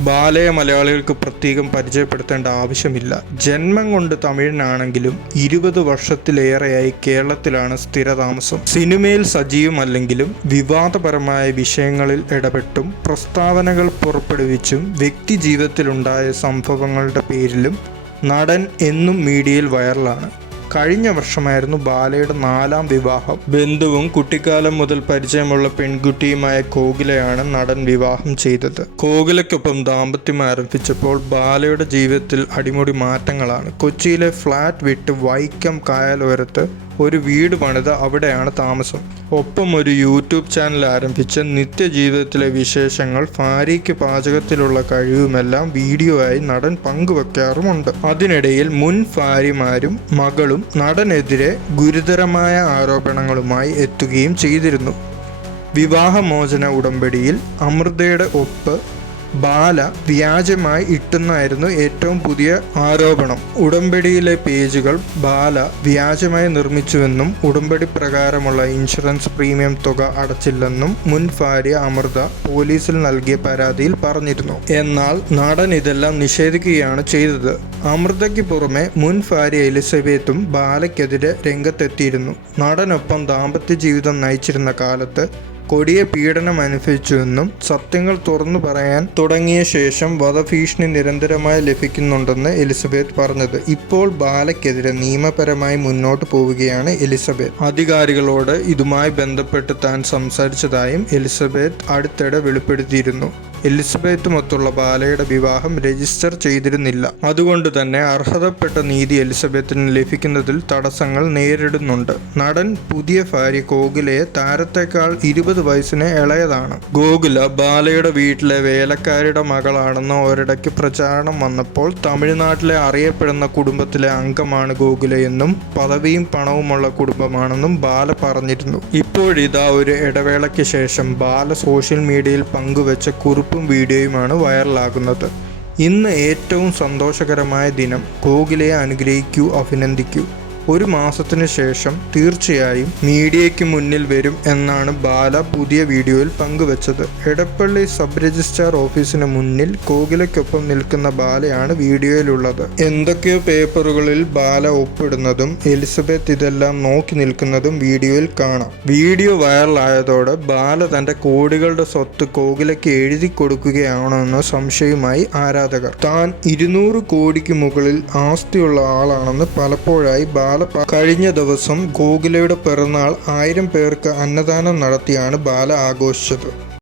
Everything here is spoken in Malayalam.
ബാലയെ മലയാളികൾക്ക് പ്രത്യേകം പരിചയപ്പെടുത്തേണ്ട ആവശ്യമില്ല. ജന്മം കൊണ്ട് തമിഴനാണെങ്കിലും ഇരുപത് വർഷത്തിലേറെയായി കേരളത്തിലാണ് സ്ഥിരതാമസം. സിനിമയിൽ സജീവമല്ലെങ്കിലും വിവാദപരമായ വിഷയങ്ങളിൽ ഇടപെട്ടും പ്രസ്താവനകൾ പുറപ്പെടുവിച്ചും വ്യക്തി ജീവിതത്തിലുണ്ടായ സംഭവങ്ങളുടെ പേരിലും നടൻ എന്നും മീഡിയയിൽ വൈറലാണ്. കഴിഞ്ഞ വർഷമായിരുന്നു ബാലയുടെ നാലാം വിവാഹം. ബന്ധുവും കുട്ടിക്കാലം മുതൽ പരിചയമുള്ള പെൺകുട്ടിയുമായ കോകിലയാണ് നടൻ വിവാഹം ചെയ്തത്. കോകിലയ്ക്കൊപ്പം ദാമ്പത്യം ആരംഭിച്ചപ്പോൾ ബാലയുടെ ജീവിതത്തിൽ അടിമുടി മാറ്റങ്ങളാണ്. കൊച്ചിയിലെ ഫ്ളാറ്റ് വിട്ട് വൈക്കം കായലോരത്ത് ഒരു വീട് പണിത് അവിടെയാണ് താമസം. ഒപ്പം ഒരു യൂട്യൂബ് ചാനൽ ആരംഭിച്ച് നിത്യജീവിതത്തിലെ വിശേഷങ്ങൾ ഭാര്യയ്ക്ക് പാചകത്തിലുള്ള കഴിവുമെല്ലാം വീഡിയോ ആയി നടൻ പങ്കുവെക്കാറുമുണ്ട്. അതിനിടയിൽ മുൻ ഭാര്യമാരും മകളും നടനെതിരെ ഗുരുതരമായ ആരോപണങ്ങളുമായി എത്തുകയും ചെയ്തിരുന്നു. വിവാഹമോചന ഉടമ്പടിയിൽ അമൃതയുടെ ഒപ്പ് ബാല വ്യാജമായി ഇട്ടെന്നായിരുന്നു ഏറ്റവും പുതിയ ആരോപണം. ഉടമ്പടിയിലെ പേജുകൾ ബാല വ്യാജമായി നിർമ്മിച്ചുവെന്നും ഉടമ്പടി പ്രകാരമുള്ള ഇൻഷുറൻസ് പ്രീമിയം തുക അടച്ചില്ലെന്നും മുൻ ഭാര്യ അമൃത പോലീസിൽ നൽകിയ പരാതിയിൽ പറഞ്ഞിരുന്നു. എന്നാൽ നടൻ ഇതെല്ലാം നിഷേധിക്കുകയാണ് ചെയ്തത്. അമൃതയ്ക്ക് പുറമെ മുൻ ഭാര്യ എലിസബത്തും ബാലയ്ക്കെതിരെ രംഗത്തെത്തിയിരുന്നു. നടനൊപ്പം ദാമ്പത്യ ജീവിതം നയിച്ചിരുന്ന കാലത്ത് കൊടിയ പീഡനം അനുഭവിച്ചുവെന്നും സത്യങ്ങൾ തുറന്നു പറയാൻ തുടങ്ങിയ ശേഷം വധഭീഷണി നിരന്തരമായി ലഭിക്കുന്നുണ്ടെന്ന് എലിസബത്ത് പറഞ്ഞത്. ഇപ്പോൾ ബാലയ്ക്കെതിരെ നിയമപരമായി മുന്നോട്ട് പോവുകയാണ് എലിസബത്ത്. അധികാരികളോട് ഇതുമായി ബന്ധപ്പെട്ട് താൻ സംസാരിച്ചതായും എലിസബത്ത് അടുത്തിടെ വെളിപ്പെടുത്തിയിരുന്നു. എലിസബത്തുമൊത്തുള്ള ബാലയുടെ വിവാഹം രജിസ്റ്റർ ചെയ്തിരുന്നില്ല. അതുകൊണ്ട് തന്നെ അർഹതപ്പെട്ട നീതി എലിസബത്തിന് ലഭിക്കുന്നതിൽ തടസ്സങ്ങൾ നേരിടുന്നുണ്ട്. നടൻ പുതിയ ഭാര്യ ഗോകുലയെ താരത്തെക്കാൾ ഇരുപത് വയസ്സിന് ഇളയതാണ്. ഗോകുല ബാലയുടെ വീട്ടിലെ വേലക്കാരുടെ മകളാണെന്ന് ഒരിടയ്ക്ക് പ്രചാരണം വന്നപ്പോൾ തമിഴ്നാട്ടിലെ അറിയപ്പെടുന്ന കുടുംബത്തിലെ അംഗമാണ് ഗോകുലയെന്നും പദവിയും പണവുമുള്ള കുടുംബമാണെന്നും ബാല പറഞ്ഞിരുന്നു. ഇപ്പോഴിതാ ഒരു ഇടവേളയ്ക്ക് ശേഷം ബാല സോഷ്യൽ മീഡിയയിൽ പങ്കുവച്ച കുറിപ്പും വീഡിയോയുമാണ് വൈറലാകുന്നത്. ഇന്ന് ഏറ്റവും സന്തോഷകരമായ ദിനം. ഗോകുലയെ അനുഗ്രഹിക്കൂ അഭിനന്ദിക്കൂ. ഒരു മാസത്തിന് ശേഷം തീർച്ചയായും മീഡിയയ്ക്ക് മുന്നിൽ വരും എന്നാണ് ബാല പുതിയ വീഡിയോയിൽ പങ്കുവച്ചത്. എടപ്പള്ളി സബ് രജിസ്ട്രാർ ഓഫീസിന് മുന്നിൽ കോകിലയ്ക്കൊപ്പം നിൽക്കുന്ന ബാലയാണ് വീഡിയോയിലുള്ളത്. എന്തൊക്കെയോ പേപ്പറുകളിൽ ബാല ഒപ്പിടുന്നതും എലിസബത്ത് ഇതെല്ലാം നോക്കി നിൽക്കുന്നതും വീഡിയോയിൽ കാണാം. വീഡിയോ വൈറലായതോടെ ബാല തന്റെ കോടികളുടെ സ്വത്ത് കോകിലയ്ക്ക് എഴുതി കൊടുക്കുകയാണോ എന്ന സംശയവുമായി ആരാധകർ. താൻ ഇരുന്നൂറ് കോടിക്ക് മുകളിൽ ആസ്തിയുള്ള ആളാണെന്ന് പലപ്പോഴായി ബാല പ- കഴിഞ്ഞ ദിവസം ഗോകുലയുടെ പിറന്നാൾ ആയിരം പേർക്ക് അന്നദാനം നടത്തിയാണ് ബാല ആഘോഷിച്ചത്.